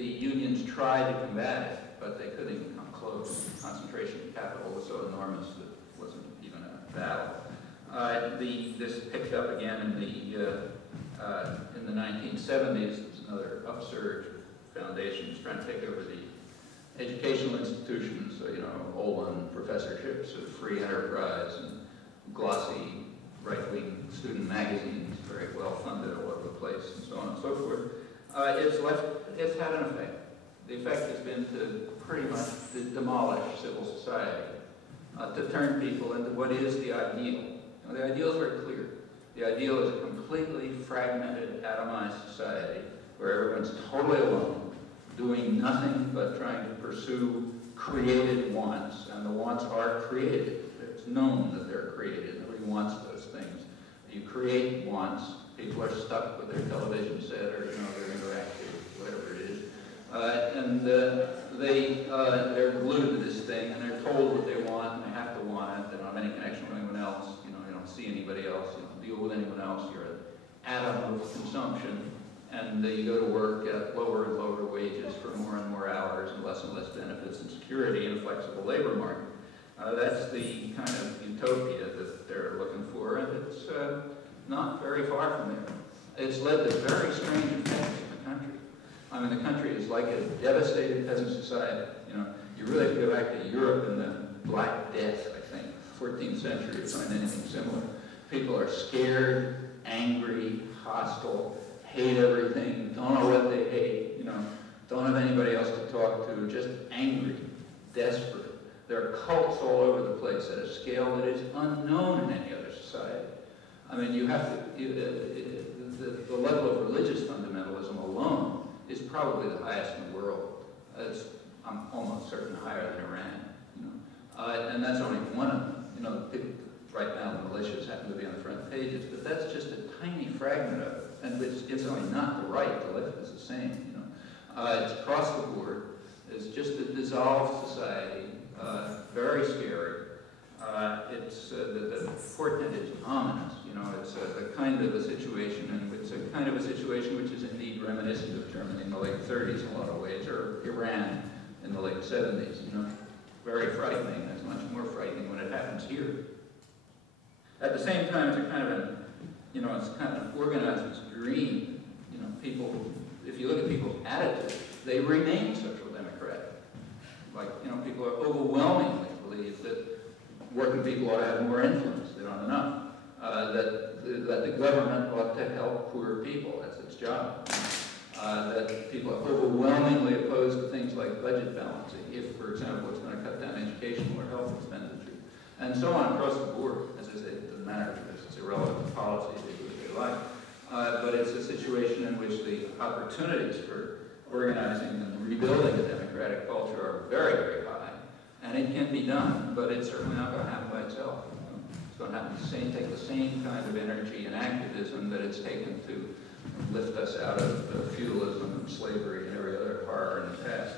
the unions tried to combat it, but they couldn't even come close. The concentration capital was so enormous that it wasn't even a battle. This picked up again in the 1970s. There's another upsurge of foundations trying to take over the educational institutions, so, you know, Olin professorships of free enterprise and glossy right-wing student magazines, very well funded all over the place, and so on and so forth. It's had an effect. The effect has been to pretty much demolish civil society, to turn people into what is the ideal. Now, the ideal is very clear. The ideal is a completely fragmented, atomized society where everyone's totally alone, doing nothing but trying to pursue created wants, and the wants are created. It's known that they're created. Nobody wants those things. You create wants. People are stuck with their television set or, you know, their interactive, whatever it is, and they're glued to this thing, and they're told what they want, and they have to want it. They don't have any connection with anyone else. You know, you don't see anybody else. You don't deal with anyone else. You're an atom of consumption, and you go to work at lower and lower wages for more and more hours and less benefits and security in a flexible labor market. That's the kind of utopia that they're looking for, and it's not very far from there. It's led to very strange effects in the country. I mean, the country is like a devastated peasant society. You know, you really have to go back to Europe in the Black Death, I think, 14th century to find anything similar. People are scared, angry, hostile, hate everything, don't know what they hate, you know, don't have anybody else to talk to, just angry, desperate. There are cults all over the place at a scale that is unknown in any other society. I mean, you have to, the level of religious fundamentalism alone is probably the highest in the world. I'm almost certain higher than Iran, you know. And that's only one of them. You know, right now the militias happen to be on the front pages, but that's just a tiny fragment of it. And it's only not the right. The left is the same, you know. It's across the board. It's just a dissolved society, very scary. The portent is ominous. You know, it's a kind of a situation, and it's a kind of a situation which is indeed reminiscent of Germany in the late 30s in a lot of ways, or Iran in the late 70s. You know, very frightening. It's much more frightening when it happens here. At the same time, it's a kind of an, you know, it's kind of an organizer's dream. You know, people, if you look at people's attitudes, they remain social democratic. Like, you know, people are overwhelmingly believe that working people ought to have more influence. They don't have enough. That the government ought to help poor people. That's its job. That people are overwhelmingly opposed to things like budget balancing, if, for example, it's going to cut down education or health expenditure, and so on across the board. As I say, it doesn't matter because it's irrelevant to policy. They do what they like. But it's a situation in which the opportunities for organizing and rebuilding a democratic culture are very, very high. And it can be done, but it's certainly not going to happen by itself. It's going to happen take the same kind of energy and activism that it's taken to lift us out of feudalism and slavery and every other horror in the past.